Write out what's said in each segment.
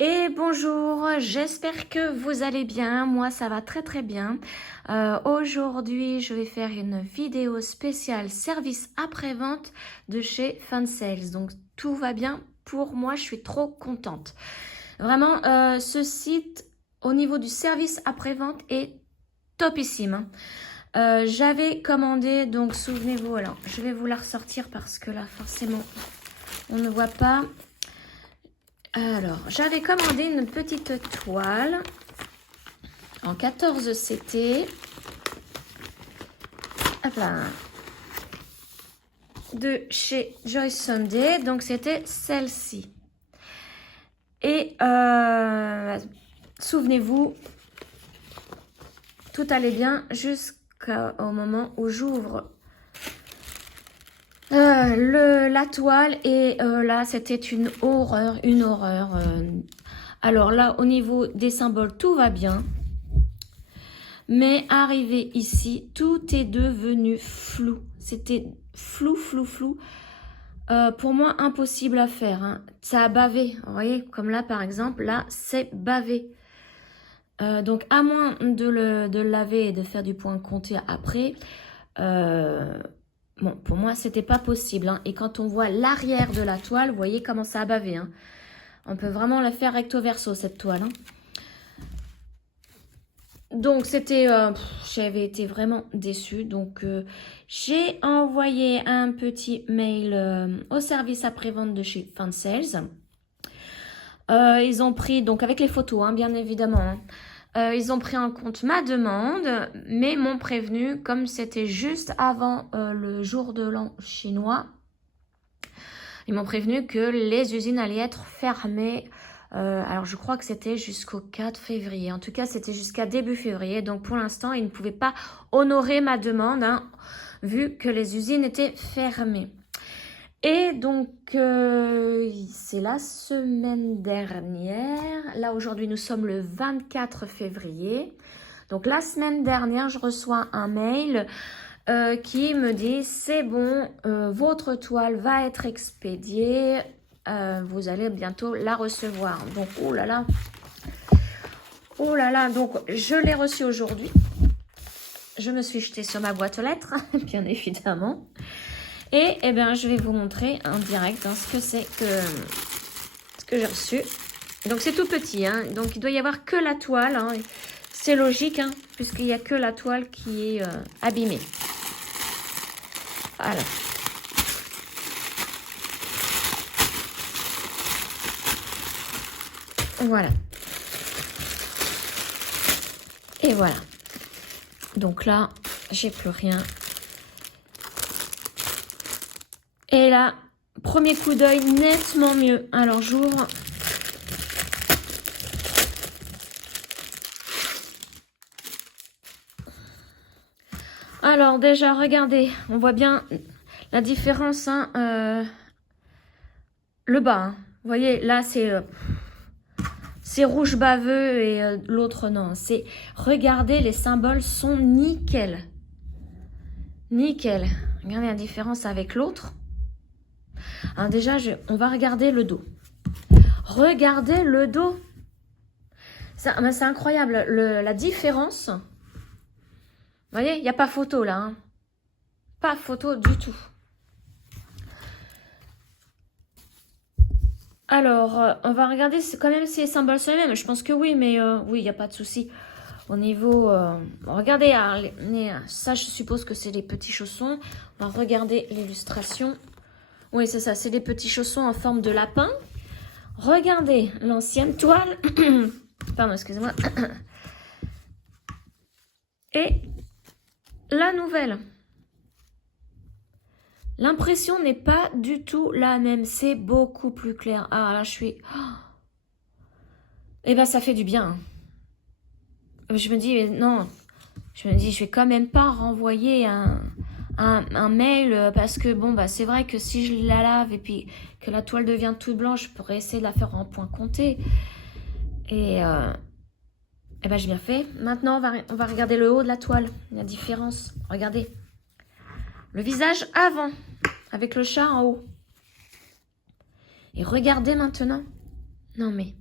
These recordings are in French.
Et bonjour, j'espère que vous allez bien. Moi, ça va très très bien. Aujourd'hui, je vais faire une vidéo spéciale service après-vente de chez Fansales. Donc, tout va bien pour moi. Je suis trop contente. Vraiment, ce site, au niveau du service après-vente, est topissime, hein. J'avais commandé, donc souvenez-vous, alors je vais vous la ressortir parce que là, forcément, on ne voit pas. Alors, j'avais commandé une petite toile en 14 CT. Hop là. De chez Joyce Sunday. Donc, c'était celle-ci. Et souvenez-vous, tout allait bien jusqu'au moment où j'ouvre la toile. Et là, c'était une horreur, une horreur. Alors là, au niveau des symboles, tout va bien. Mais arrivé ici, tout est devenu flou. C'était flou, flou, flou. Pour moi, impossible à faire, hein. Ça a bavé. Vous voyez, comme là, par exemple, là, c'est bavé. Donc, à moins de le laver et de faire du point compté après, bon, pour moi, c'était pas possible, hein. Et quand on voit l'arrière de la toile, vous voyez comment ça a bavé, hein. On peut vraiment la faire recto verso, cette toile, hein. Donc, c'était, j'avais été vraiment déçue. Donc, j'ai envoyé un petit mail au service après-vente de chez Fansales. Ils ont pris, donc avec les photos, hein, bien évidemment, hein. Ils ont pris en compte ma demande, mais m'ont prévenu, comme c'était juste avant le jour de l'an chinois, ils m'ont prévenu que les usines allaient être fermées. Alors, je crois que c'était jusqu'au 4 février. En tout cas, c'était jusqu'à début février. Donc, pour l'instant, ils ne pouvaient pas honorer ma demande, hein, vu que les usines étaient fermées. Et donc, c'est la semaine dernière. Là, aujourd'hui, nous sommes le 24 février. Donc, la semaine dernière, je reçois un mail qui me dit « C'est bon, votre toile va être expédiée. Vous allez bientôt la recevoir. » Donc, oh là là, donc je l'ai reçue aujourd'hui. Je me suis jetée sur ma boîte aux lettres, bien évidemment. Et eh bien, je vais vous montrer en direct, hein, ce que j'ai reçu. Donc, c'est tout petit, hein. Donc, il doit y avoir que la toile, hein. C'est logique, hein, puisqu'il n'y a que la toile qui est abîmée. Voilà. Voilà. Et voilà. Donc là, j'ai plus rien. Et là, premier coup d'œil, nettement mieux. Alors, j'ouvre. Alors, déjà, regardez. On voit bien la différence, hein, le bas, hein. Vous voyez, là, c'est rouge baveux et l'autre, non. Regardez, les symboles sont nickel. Nickel. Regardez la différence avec l'autre. Alors déjà, on va regarder le dos. Regardez le dos. C'est incroyable, la différence. Vous voyez, il n'y a pas photo là, hein. Pas photo du tout. Alors, on va regarder quand même si les symboles sont les mêmes. Je pense que oui, mais oui, il n'y a pas de souci. Au niveau... regardez, ça, je suppose que c'est les petits chaussons. On va regarder l'illustration. Oui, c'est ça, c'est des petits chaussons en forme de lapin. Regardez l'ancienne toile. Pardon, excusez-moi. Et la nouvelle. L'impression n'est pas du tout la même. C'est beaucoup plus clair. Ah, là, je suis... Eh ben, ça fait du bien. Je me dis, non. Je me dis, je vais quand même pas renvoyer un mail parce que, bon, bah, c'est vrai que si je la lave et puis que la toile devient toute blanche, je pourrais essayer de la faire en point compté. Et ben, j'ai bien fait. Maintenant, on va regarder le haut de la toile. La différence. Regardez. Le visage avant, avec le chat en haut. Et regardez maintenant. Non mais,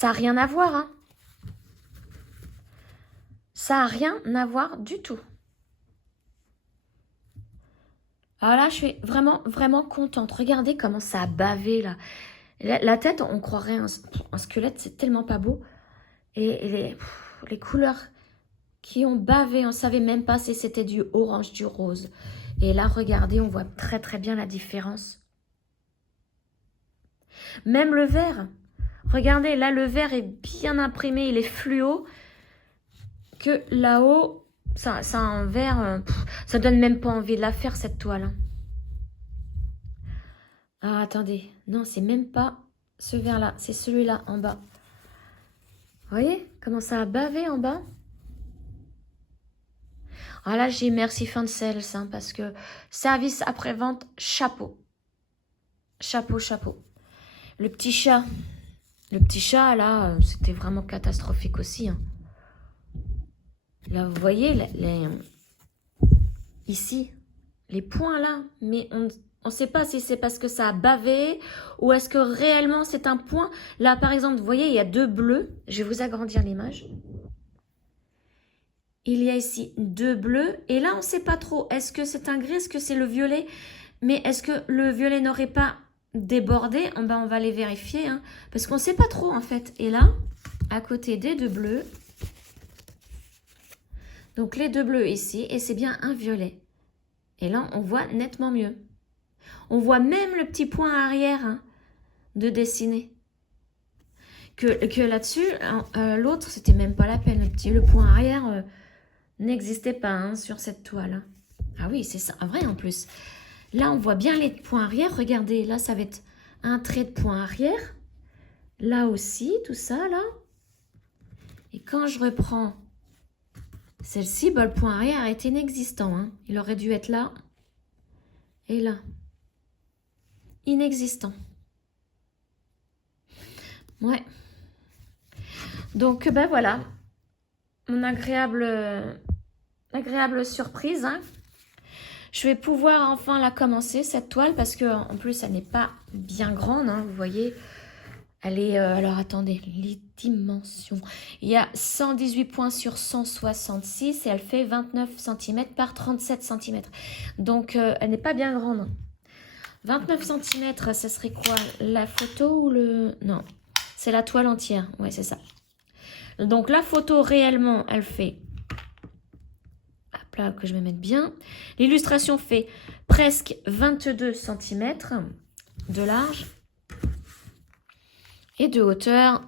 Ça n'a rien à voir, hein. Ça n'a rien à voir du tout. Alors là, je suis vraiment, vraiment contente. Regardez comment ça a bavé, là. La tête, on croirait un squelette, c'est tellement pas beau. Et les couleurs qui ont bavé, on ne savait même pas si c'était du orange, du rose. Et là, regardez, on voit très, très bien la différence. Même le vert. Regardez, là, le vert est bien imprimé, il est fluo. Que là-haut, ça a un vert... ça donne même pas envie de la faire, cette toile. Hein. Ah, attendez. Non, c'est même pas ce vert-là. C'est celui-là, en bas. Vous voyez comment ça a bavé en bas? Ah là, j'ai merci Fansels, hein, parce que service après-vente, chapeau. Chapeau, chapeau. Le petit chat, là, c'était vraiment catastrophique aussi. Hein. Là, vous voyez, ici, les points là, mais on ne sait pas si c'est parce que ça a bavé ou est-ce que réellement c'est un point. Là, par exemple, vous voyez, il y a 2 bleus. Je vais vous agrandir l'image. Il y a ici 2 bleus. Et là, on ne sait pas trop. Est-ce que c'est un gris? Est-ce que c'est le violet? Mais est-ce que le violet n'aurait pas débordé? On va les vérifier. Hein, parce qu'on ne sait pas trop, en fait. Et là, à côté des 2 bleus, donc les 2 bleus ici, et c'est bien un violet. Et là, on voit nettement mieux. On voit même le petit point arrière hein, de dessiner. Que là-dessus, l'autre, c'était même pas la peine. Le point arrière n'existait pas hein, sur cette toile. Ah oui, c'est ça, vrai en plus. Là, on voit bien les points arrière. Regardez, là, ça va être un trait de point arrière. Là aussi, tout ça, là. Et quand je reprends celle-ci, bah, le point arrière est inexistant. Hein. Il aurait dû être là et là. Inexistant. Ouais. Donc, ben voilà. Mon agréable surprise. Hein. Je vais pouvoir enfin la commencer, cette toile, parce que en plus, elle n'est pas bien grande. Hein, vous voyez, elle est... alors, attendez, les dimensions. Il y a 118 points sur 166 et elle fait 29 cm par 37 cm. Donc, elle n'est pas bien grande. 29 cm, ça serait quoi? La photo ou le... Non, c'est la toile entière. Ouais, c'est ça. Donc, la photo, réellement, elle fait... Hop là, que je vais mettre bien. L'illustration fait presque 22 cm de large. Et de hauteur,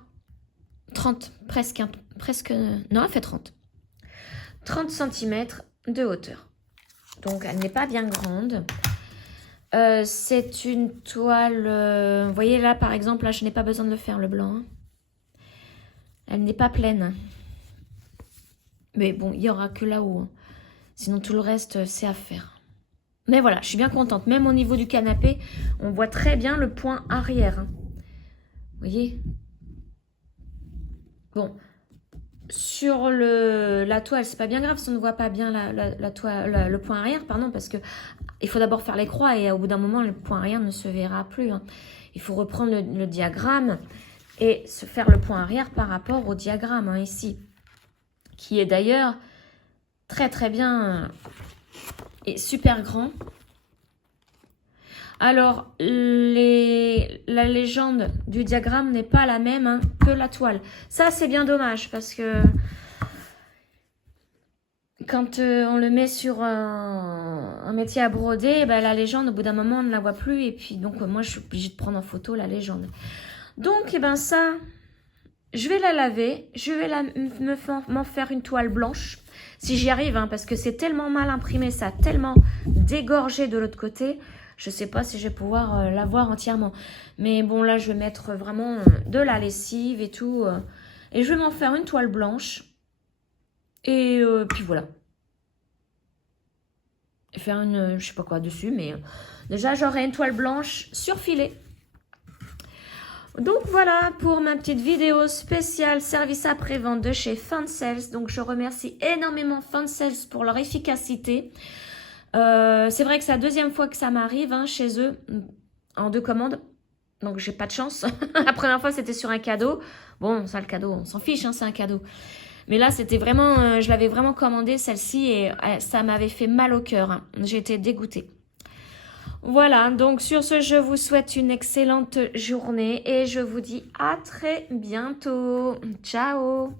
30, presque, non, elle fait 30. 30 cm de hauteur. Donc, elle n'est pas bien grande. C'est une toile, vous voyez là, par exemple, là, je n'ai pas besoin de le faire, le blanc. Hein. Elle n'est pas pleine. Mais bon, il n'y aura que là-haut. Hein. Sinon, tout le reste, c'est à faire. Mais voilà, je suis bien contente. Même au niveau du canapé, on voit très bien le point arrière. Hein. Vous voyez? Bon, sur la toile, c'est pas bien grave si on ne voit pas bien la toile, le point arrière, pardon, parce que il faut d'abord faire les croix et au bout d'un moment, le point arrière ne se verra plus. Hein. Il faut reprendre le diagramme et se faire le point arrière par rapport au diagramme hein, ici, qui est d'ailleurs très très bien et super grand. Alors, la légende du diagramme n'est pas la même hein, que la toile. Ça, c'est bien dommage parce que quand on le met sur un métier à broder, ben, la légende, au bout d'un moment, on ne la voit plus. Et puis, donc, moi, je suis obligée de prendre en photo la légende. Donc, eh ben, ça, je vais la laver. Je vais m'en faire une toile blanche. Si j'y arrive, hein, parce que c'est tellement mal imprimé, ça a tellement dégorgé de l'autre côté. Je ne sais pas si je vais pouvoir la voir entièrement. Mais bon, là, je vais mettre vraiment de la lessive et tout. Et je vais m'en faire une toile blanche. Et puis voilà. Et faire une, je sais pas quoi dessus, mais déjà, j'aurai une toile blanche surfilée. Donc voilà pour ma petite vidéo spéciale service après-vente de chez Fansels. Donc je remercie énormément Fansels pour leur efficacité. C'est vrai que c'est la deuxième fois que ça m'arrive hein, chez eux, en 2 commandes. Donc, j'ai pas de chance. La première fois, c'était sur un cadeau. Bon, ça, le cadeau, on s'en fiche, hein, c'est un cadeau. Mais là, c'était vraiment, je l'avais vraiment commandé celle-ci et ça m'avait fait mal au cœur, hein. J'ai été dégoûtée. Voilà, donc sur ce, je vous souhaite une excellente journée et je vous dis à très bientôt. Ciao!